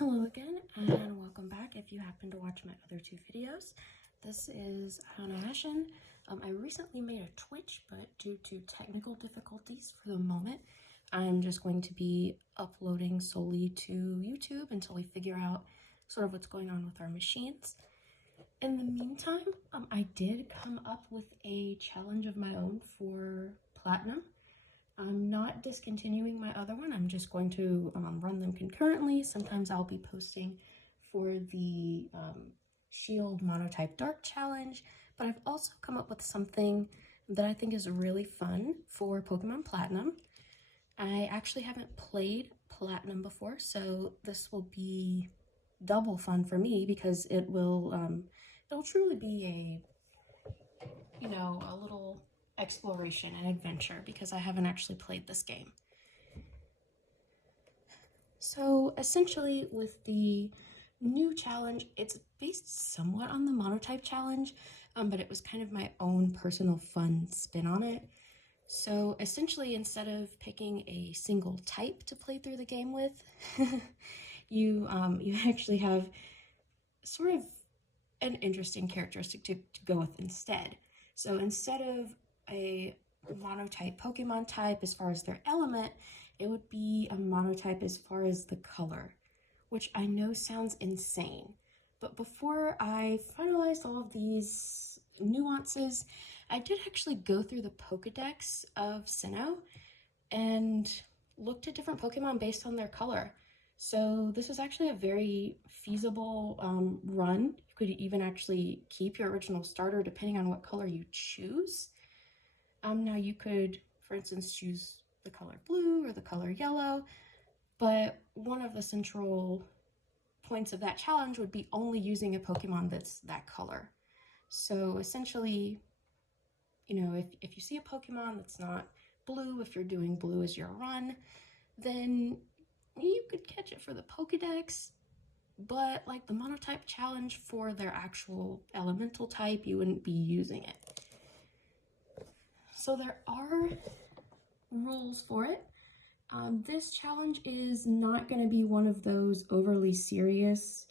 Hello again, and welcome back if you happen to watch my other two videos. This is Hana Ashen. I recently made a Twitch, but due to technical difficulties for the moment, I'm just going to be uploading solely to YouTube until we figure out sort of what's going on with our machines. In the meantime, I did come up with a challenge of my own for Platinum. I'm not discontinuing my other one. I'm just going to run them concurrently. Sometimes I'll be posting for the Shield Monotype Dark Challenge, but I've also come up with something that I think is really fun for Pokemon Platinum. I actually haven't played Platinum before, so this will be double fun for me because it'll truly be a little exploration and adventure because I haven't actually played this game. So essentially with the new challenge, it's based somewhat on the Monotype challenge, but it was kind of my own personal fun spin on it. So essentially, instead of picking a single type to play through the game with, you actually have sort of an interesting characteristic to go with instead. So instead of a monotype Pokemon type as far as their element, it would be a monotype as far as the color, which I know sounds insane. But before I finalized all of these nuances, I did actually go through the Pokedex of Sinnoh and looked at different Pokemon based on their color. So this is actually a very feasible run. You could even actually keep your original starter depending on what color you choose. Now you could, for instance, choose the color blue or the color yellow, but one of the central points of that challenge would be only using a Pokemon that's that color. So essentially, if you see a Pokemon that's not blue, if you're doing blue as your run, then you could catch it for the Pokedex, but like the Monotype challenge for their actual elemental type, you wouldn't be using it. So there are rules for it. This challenge is not going to be one of those overly serious,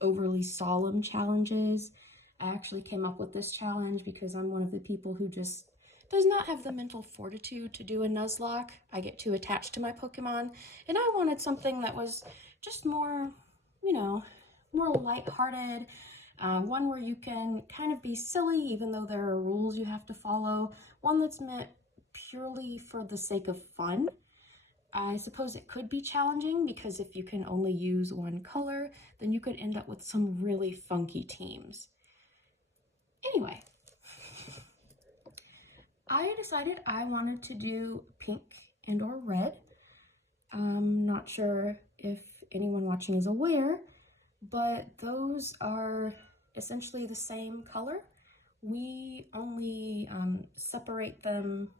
overly solemn challenges. I actually came up with this challenge because I'm one of the people who just does not have the mental fortitude to do a Nuzlocke. I get too attached to my Pokemon, and I wanted something that was just more, more lighthearted. One where you can kind of be silly even though there are rules you have to follow. One that's meant purely for the sake of fun. I suppose it could be challenging because if you can only use one color, then you could end up with some really funky teams. Anyway, I decided I wanted to do pink and or red. I'm not sure if anyone watching is aware, but those are essentially the same color. We only separate them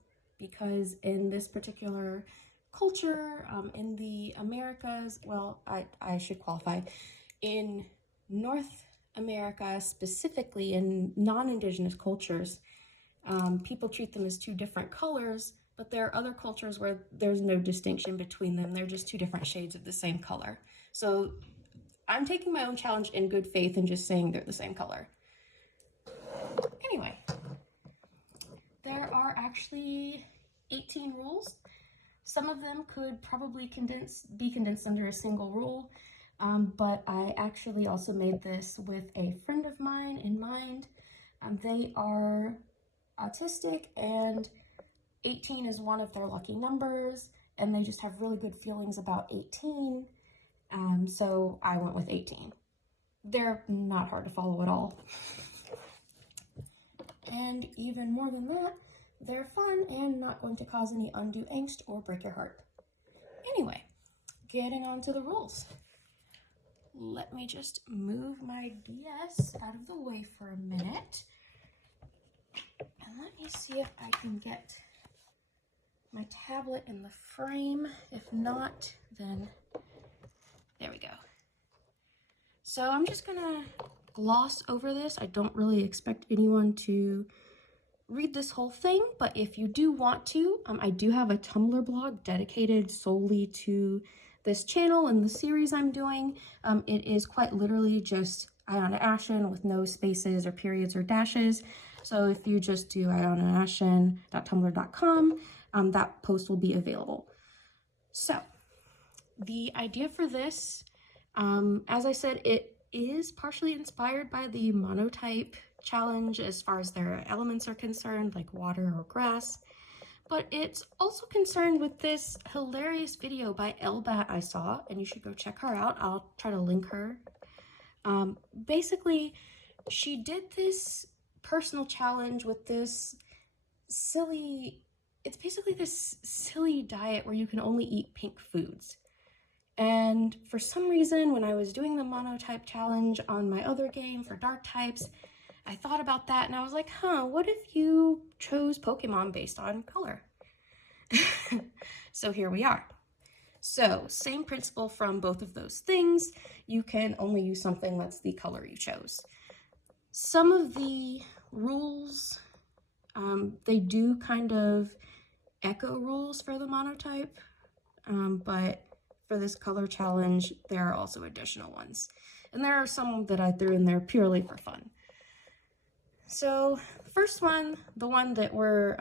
because in this particular culture, in the Americas, well, I should qualify, in North America, specifically in non-Indigenous cultures, people treat them as two different colors, but there are other cultures where there's no distinction between them. They're just two different shades of the same color. So I'm taking my own challenge in good faith and just saying they're the same color. Anyway, there are actually 18 rules. Some of them could probably be condensed under a single rule, but I actually also made this with a friend of mine in mind. They are autistic, and 18 is one of their lucky numbers, and they just have really good feelings about 18, so I went with 18. They're not hard to follow at all. And even more than that, they're fun and not going to cause any undue angst or break your heart. Anyway, getting on to the rules. Let me just move my DS out of the way for a minute. And let me see if I can get my tablet in the frame. If not, then there we go. So I'm just gonna gloss over this. I don't really expect anyone to read this whole thing, but if you do want to, I do have a Tumblr blog dedicated solely to this channel and the series I'm doing, it is quite literally just Iona Ashen with no spaces or periods or dashes. So if you just do ionaashen.tumblr.com, that post will be available. So the idea for this, as I said, it is partially inspired by the Monotype challenge as far as their elements are concerned, like water or grass. But it's also concerned with this hilarious video by Elbat I saw, and you should go check her out. I'll try to link her. Basically, she did this personal challenge with this silly, it's basically this silly diet where you can only eat pink foods. And for some reason, when I was doing the Monotype challenge on my other game for dark types, I thought about that and I was like, what if you chose Pokemon based on color? So here we are. So same principle from both of those things. You can only use something that's the color you chose. Some of the rules, they do kind of echo rules for the Monotype, but for this color challenge, there are also additional ones. And there are some that I threw in there purely for fun. So first one, the one that we're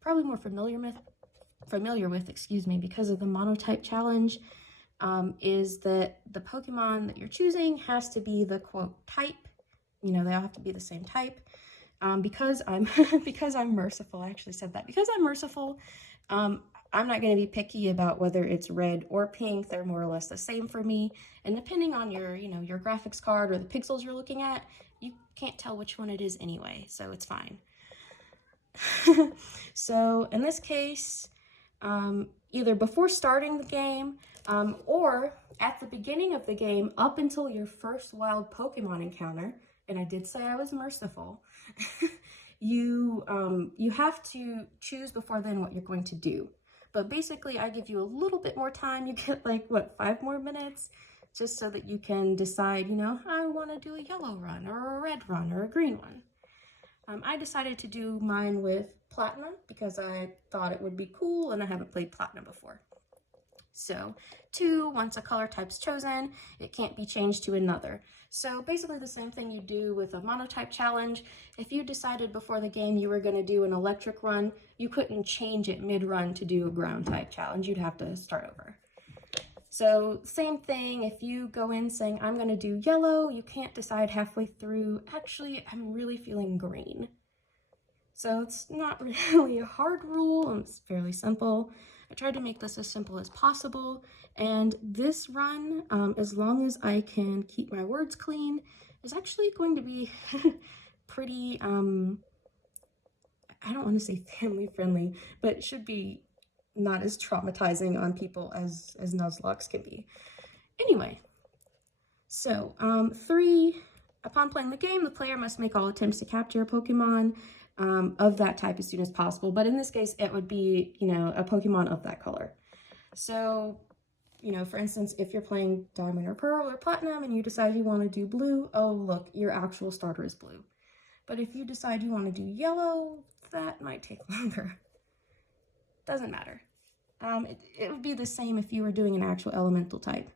probably more familiar with, because of the Monotype challenge, is that the Pokemon that you're choosing has to be the quote type. They all have to be the same type. Because I'm merciful, I actually said that. Because I'm merciful, I'm not going to be picky about whether it's red or pink. They're more or less the same for me. And depending on your graphics card or the pixels you're looking at, you can't tell which one it is anyway, so it's fine. So in this case, either before starting the game or at the beginning of the game up until your first wild Pokemon encounter, and I did say I was merciful, you have to choose before then what you're going to do. But basically, I give you a little bit more time. You get like, 5 more minutes? Just so that you can decide, I want to do a yellow run or a red run or a green one. I decided to do mine with Platinum because I thought it would be cool and I haven't played Platinum before. So 2, once a color type's chosen, it can't be changed to another. So basically the same thing you do with a Monotype challenge. If you decided before the game you were going to do an electric run, you couldn't change it mid-run to do a ground type challenge. You'd have to start over. So same thing, if you go in saying, I'm going to do yellow, you can't decide halfway through, actually, I'm really feeling green. So it's not really a hard rule, it's fairly simple. I tried to make this as simple as possible, and this run, as long as I can keep my words clean, is actually going to be pretty, I don't want to say family friendly, but it should be not as traumatizing on people as Nuzlocke can be. Anyway, so 3, upon playing the game, the player must make all attempts to capture a Pokemon of that type as soon as possible. But in this case, it would be, a Pokemon of that color. So, for instance, if you're playing Diamond or Pearl or Platinum and you decide you want to do blue, oh, look, your actual starter is blue. But if you decide you want to do yellow, that might take longer. Doesn't matter. It would be the same if you were doing an actual elemental type.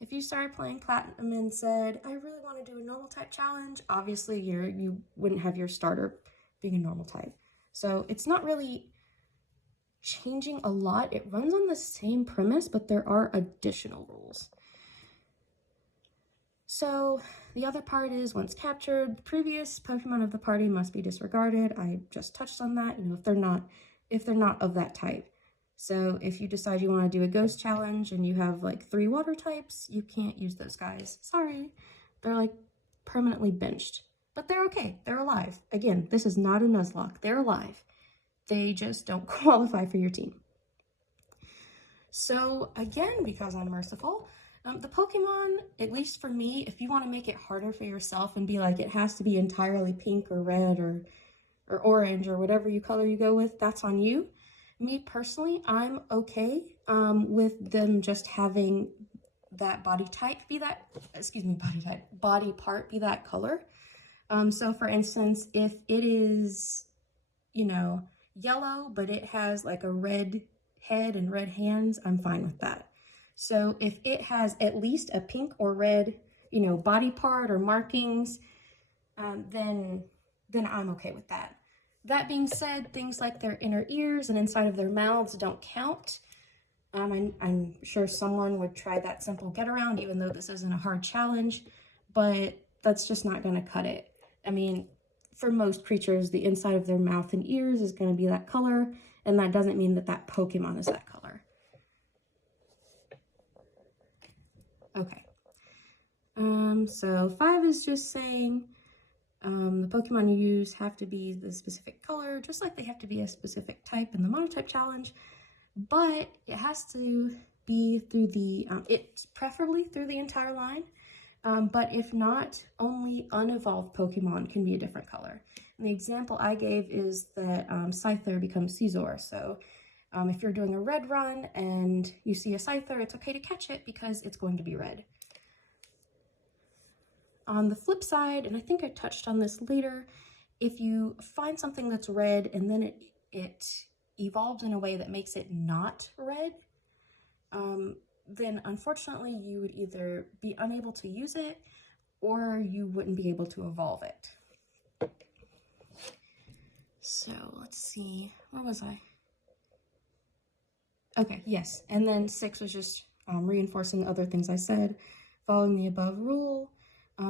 If you started playing Platinum and said, I really want to do a normal type challenge, obviously you wouldn't have your starter being a normal type. So it's not really changing a lot. It runs on the same premise, but there are additional rules. So the other part is, once captured, the previous Pokemon of the party must be disregarded. I just touched on that, if they're not of that type. So if you decide you want to do a ghost challenge and you have like 3 water types, you can't use those guys. Sorry. They're like permanently benched. But they're okay. They're alive. Again, this is not a Nuzlocke. They're alive. They just don't qualify for your team. So again, because I'm merciful, the Pokemon, at least for me, if you want to make it harder for yourself and be like it has to be entirely pink or red or orange or whatever color you go with, that's on you. Me personally, I'm okay with them just having that body part be that color. So for instance, if it is, yellow, but it has like a red head and red hands, I'm fine with that. So if it has at least a pink or red, you know, body part or markings, then I'm okay with that. That being said, things like their inner ears and inside of their mouths don't count. I'm sure someone would try that simple get around, even though this isn't a hard challenge, but that's just not going to cut it. I mean, for most creatures, the inside of their mouth and ears is going to be that color, and that doesn't mean that that Pokemon is that color. Okay. So 5 is just saying the Pokemon you use have to be the specific color, just like they have to be a specific type in the Monotype Challenge, but it has to be through the, it's preferably through the entire line, but if not, only unevolved Pokemon can be a different color. And the example I gave is that Scyther becomes Scizor, so if you're doing a red run and you see a Scyther, it's okay to catch it because it's going to be red. On the flip side, and I think I touched on this later, if you find something that's red and then it evolves in a way that makes it not red, then unfortunately you would either be unable to use it or you wouldn't be able to evolve it. So let's see, where was I? Okay, yes, and then 6 was just reinforcing other things I said, following the above rule.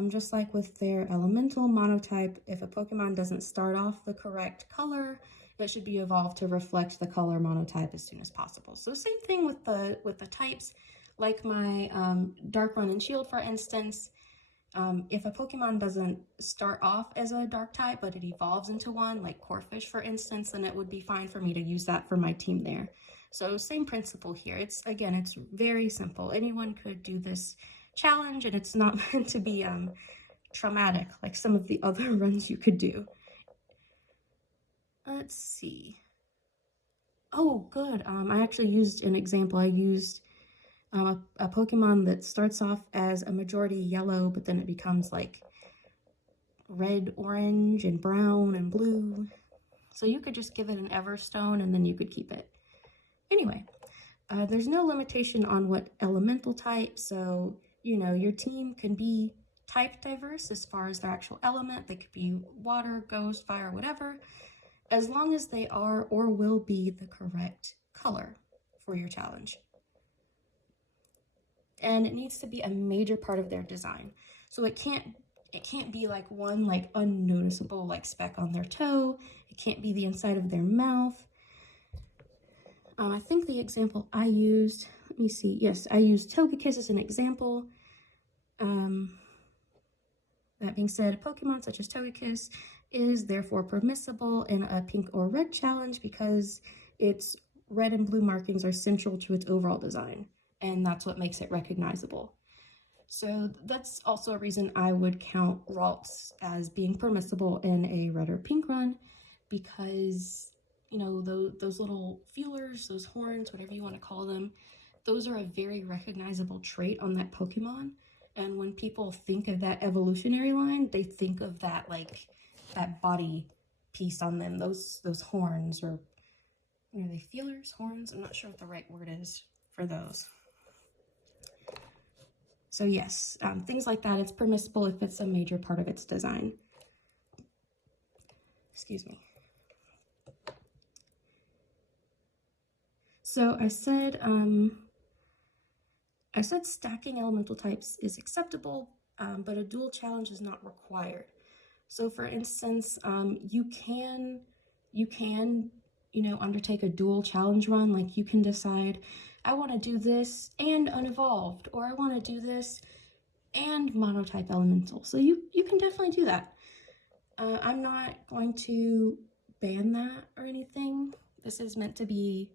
Just like with their elemental monotype, if a Pokemon doesn't start off the correct color, it should be evolved to reflect the color monotype as soon as possible. So same thing with the types, like my Dark Run and Shield, for instance. If a Pokemon doesn't start off as a dark type, but it evolves into one, like Corphish, for instance, then it would be fine for me to use that for my team there. So same principle here. It's very simple. Anyone could do this challenge, and it's not meant to be traumatic like some of the other runs you could do. Let's see. Oh, good. I actually used an example. I used a Pokemon that starts off as a majority yellow, but then it becomes like red, orange, and brown, and blue. So you could just give it an Everstone, and then you could keep it. Anyway, there's no limitation on what elemental type, so you know, your team can be type diverse as far as their actual element. They could be water, ghost, fire, whatever, as long as they are or will be the correct color for your challenge. And it needs to be a major part of their design. So it can't be like one like unnoticeable like speck on their toe. It can't be the inside of their mouth. I think the example I used, let me see. Yes, I used Togekiss as an example. That being said, a Pokemon such as Togekiss is therefore permissible in a pink or red challenge because its red and blue markings are central to its overall design, and that's what makes it recognizable. So that's also a reason I would count Ralts as being permissible in a red or pink run, because you know, those little feelers, those horns, whatever you want to call them, those are a very recognizable trait on that Pokemon. And when people think of that evolutionary line, they think of that like that body piece on them, those horns, or are they feelers, horns? I'm not sure what the right word is for those. So yes, things like that, it's permissible if it's a major part of its design. Excuse me. So I said stacking elemental types is acceptable, but a dual challenge is not required. So for instance, you can, you know, undertake a dual challenge run. Like you can decide, I want to do this and unevolved, or I want to do this and monotype elemental. So you can definitely do that. I'm not going to ban that or anything. This is meant to be,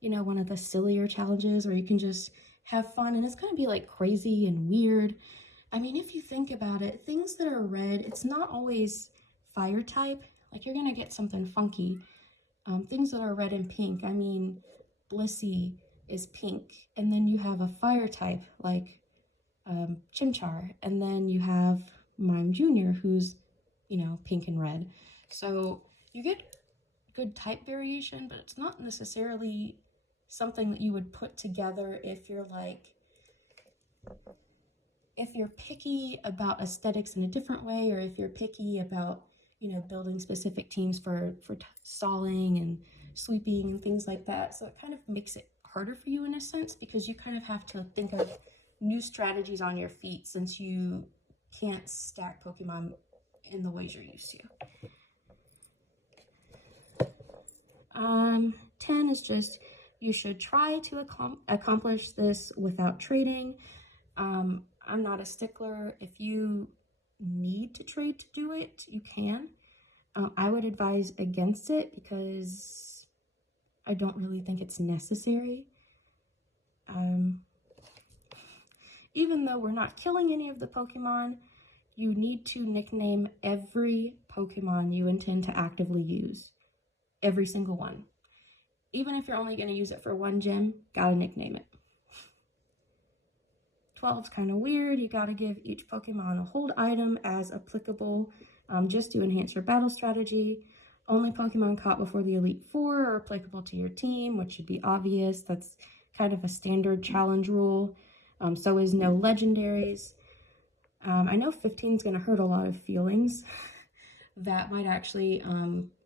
you know, one of the sillier challenges where you can just have fun, and it's going to be like crazy and weird. I mean, if you think about it, things that are red, it's not always fire type. Like you're going to get something funky. Things that are red and pink, I mean, Blissey is pink, and then you have a fire type like Chimchar, and then you have Mime Jr., who's, you know, pink and red. So you get good type variation, but it's not necessarily something that you would put together if you're like, if you're picky about aesthetics in a different way, or if you're picky about, you know, building specific teams for stalling and sweeping and things like that. So it kind of makes it harder for you in a sense, because you kind of have to think of new strategies on your feet since you can't stack Pokemon in the ways you're used to. 10 is just, you should try to accomplish this without trading. I'm not a stickler. If you need to trade to do it, you can. I would advise against it because I don't really think it's necessary. Even though we're not killing any of the Pokemon, you need to nickname every Pokemon you intend to actively use. Every single one. Even if you're only going to use it for one gym, gotta nickname it. 12's kind of weird. You gotta give each Pokemon a hold item as applicable, just to enhance your battle strategy. Only Pokemon caught before the Elite Four are applicable to your team, which should be obvious. That's kind of a standard challenge rule. So is no legendaries. I know 15 is going to hurt a lot of feelings. That might actually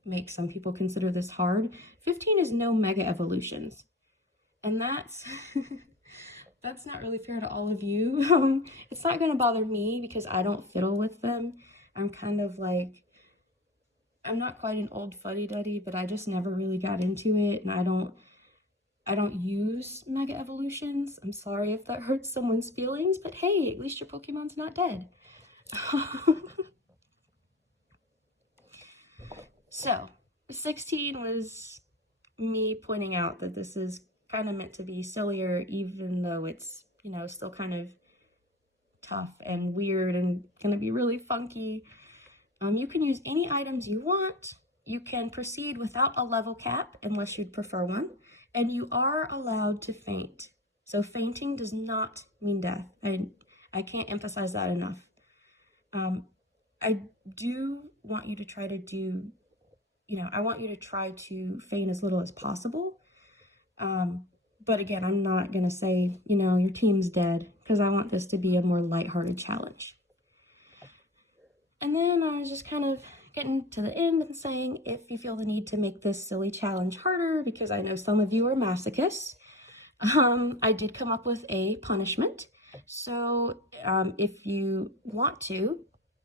make some people consider this hard. 15 is no mega evolutions. And that's that's not really fair to all of you. It's not going to bother me because I don't fiddle with them. I'm kind of like, I'm not quite an old fuddy-duddy, but I just never really got into it, and I don't use mega evolutions. I'm sorry if that hurts someone's feelings, but hey, at least your Pokemon's not dead. So 16 was me pointing out that this is kind of meant to be sillier, even though it's, you know, still kind of tough and weird and gonna be really funky. You can use any items you want. You can proceed without a level cap unless you'd prefer one. And you are allowed to faint. So fainting does not mean death. I can't emphasize that enough. I do want you to try to do, you know, I want you to try to faint as little as possible. But again, I'm not going to say, you know, your team's dead, because I want this to be a more lighthearted challenge. And then I was just kind of getting to the end and saying, if you feel the need to make this silly challenge harder, because I know some of you are masochists, I did come up with a punishment. So if you want to,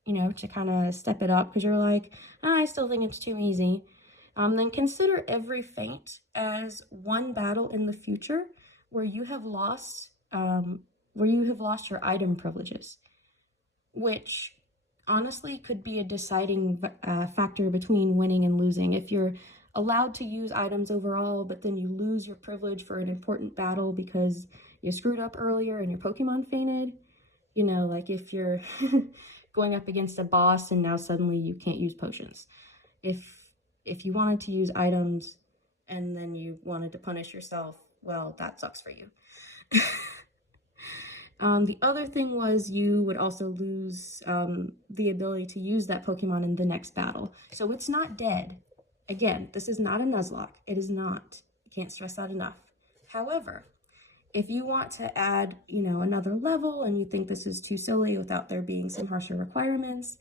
you know, to kind of step it up, because you're like, I still think it's too easy, then consider every feint as one battle in the future where you have lost your item privileges, which honestly could be a deciding factor between winning and losing. If you're allowed to use items overall, but then you lose your privilege for an important battle because you screwed up earlier and your Pokemon fainted, you know, like if you're going up against a boss and now suddenly you can't use potions. If you wanted to use items and then you wanted to punish yourself, well, that sucks for you. The other thing was you would also lose the ability to use that Pokemon in the next battle. So it's not dead. Again, this is not a Nuzlocke. It is not. I can't stress that enough. However, if you want to add, you know, another level and you think this is too silly without there being some harsher requirements,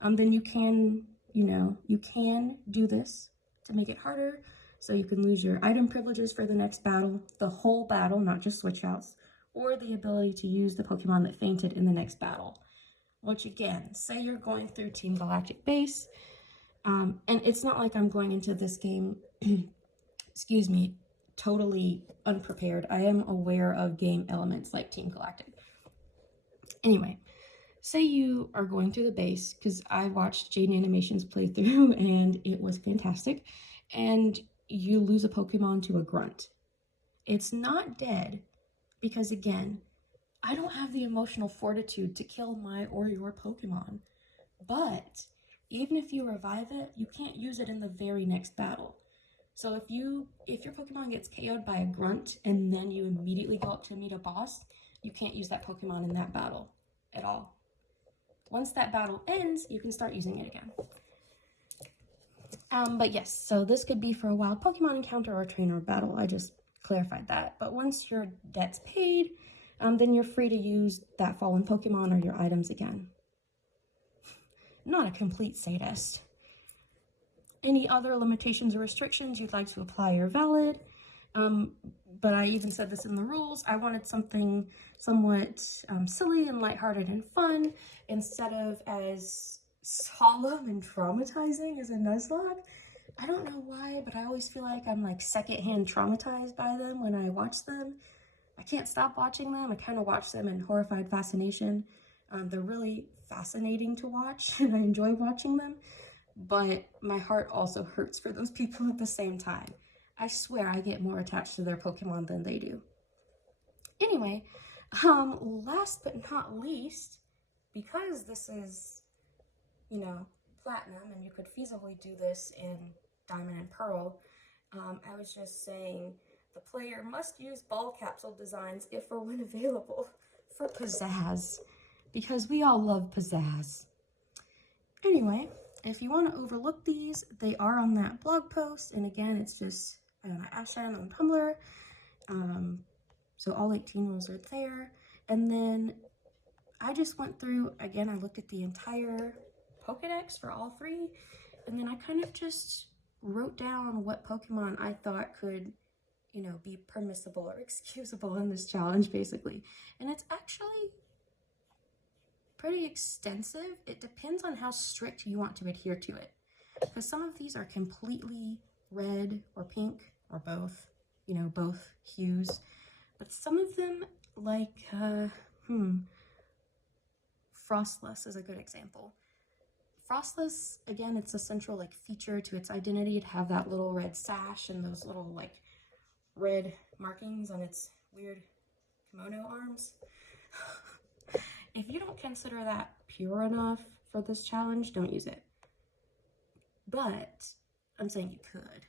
then you can, you know, you can do this to make it harder. So you can lose your item privileges for the next battle, the whole battle, not just switch outs, or the ability to use the Pokemon that fainted in the next battle. Which again, say you're going through Team Galactic Base, and it's not like I'm going into this game, excuse me, totally unprepared. I am aware of game elements like Team Galactic. Anyway, say you are going through the base, because I watched Jaden Animation's playthrough and it was fantastic, and you lose a Pokemon to a grunt. It's not dead, because again, I don't have the emotional fortitude to kill my or your Pokemon. But even if you revive it, you can't use it in the very next battle. So if your Pokemon gets KO'd by a grunt and then you immediately go up to meet a boss, you can't use that Pokemon in that battle at all. Once that battle ends, you can start using it again. But yes, so this could be for a wild Pokemon encounter or trainer battle. I just clarified that. But once your debt's paid, then you're free to use that fallen Pokemon or your items again. Not a complete sadist. Any other limitations or restrictions you'd like to apply are valid. But I even said this in the rules. I wanted something somewhat silly and lighthearted and fun instead of as solemn and traumatizing as a Nuzlocke. I don't know why, but I always feel like I'm like secondhand traumatized by them when I watch them. I can't stop watching them. I kind of watch them in horrified fascination. They're really fascinating to watch and I enjoy watching them, but my heart also hurts for those people at the same time. I swear I get more attached to their Pokemon than they do. Anyway, last but not least, because this is, you know, Platinum and you could feasibly do this in Diamond and Pearl, I was just saying the player must use ball capsule designs if or when available for pizzazz, because we all love pizzazz. Anyway, if you want to overlook these, they are on that blog post, and again, it's just Ashland on Tumblr. So all 18 rules are there. And then I just went through, again, I looked at the entire Pokedex for all three, and then I kind of just wrote down what Pokemon I thought could, you know, be permissible or excusable in this challenge, basically. And it's actually pretty extensive. It depends on how strict you want to adhere to it, because some of these are completely red or pink or both, you know, both hues, but some of them, like Frostless is a good example. Frostless, again, it's a central like feature to its identity to have that little red sash and those little like red markings on its weird kimono arms. If you don't consider that pure enough for this challenge, don't use it. But I'm saying you could.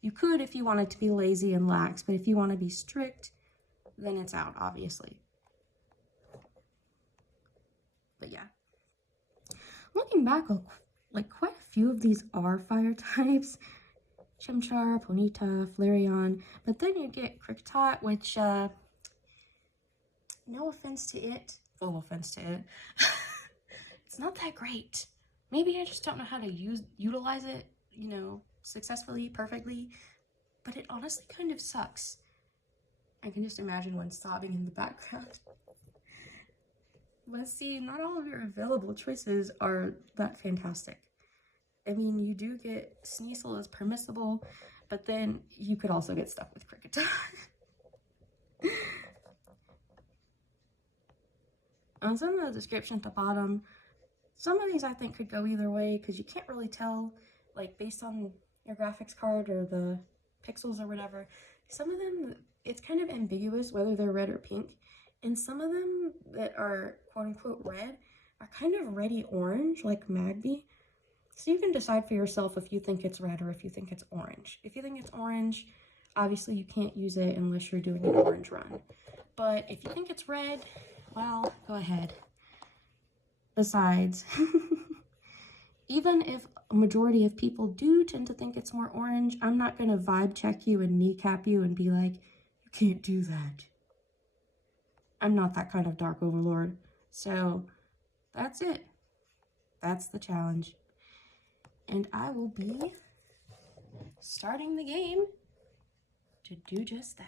You could if you wanted to be lazy and lax, but if you want to be strict, then it's out, obviously. But yeah. Looking back, like quite a few of these are fire types. Chimchar, Ponyta, Flareon, but then you get Kricketot, which, no offense to it, full offense to it, it's not that great. Maybe I just don't know how to utilize it, you know, successfully, perfectly, but it honestly kind of sucks. I can just imagine one sobbing in the background. But see, not all of your available choices are that fantastic. I mean, you do get Sneasel as permissible, but then you could also get stuck with Kricketot. On some of the description at the bottom, some of these I think could go either way because you can't really tell, like based on your graphics card or the pixels or whatever. Some of them, it's kind of ambiguous whether they're red or pink, and some of them that are quote-unquote red are kind of reddy orange, like Magby. So you can decide for yourself if you think it's red or if you think it's orange. If you think it's orange, obviously you can't use it unless you're doing an orange run. But if you think it's red, well, go ahead. Besides, even if a majority of people do tend to think it's more orange, I'm not going to vibe check you and kneecap you and be like, you can't do that. I'm not that kind of dark overlord. So that's it. That's the challenge. And I will be starting the game to do just that.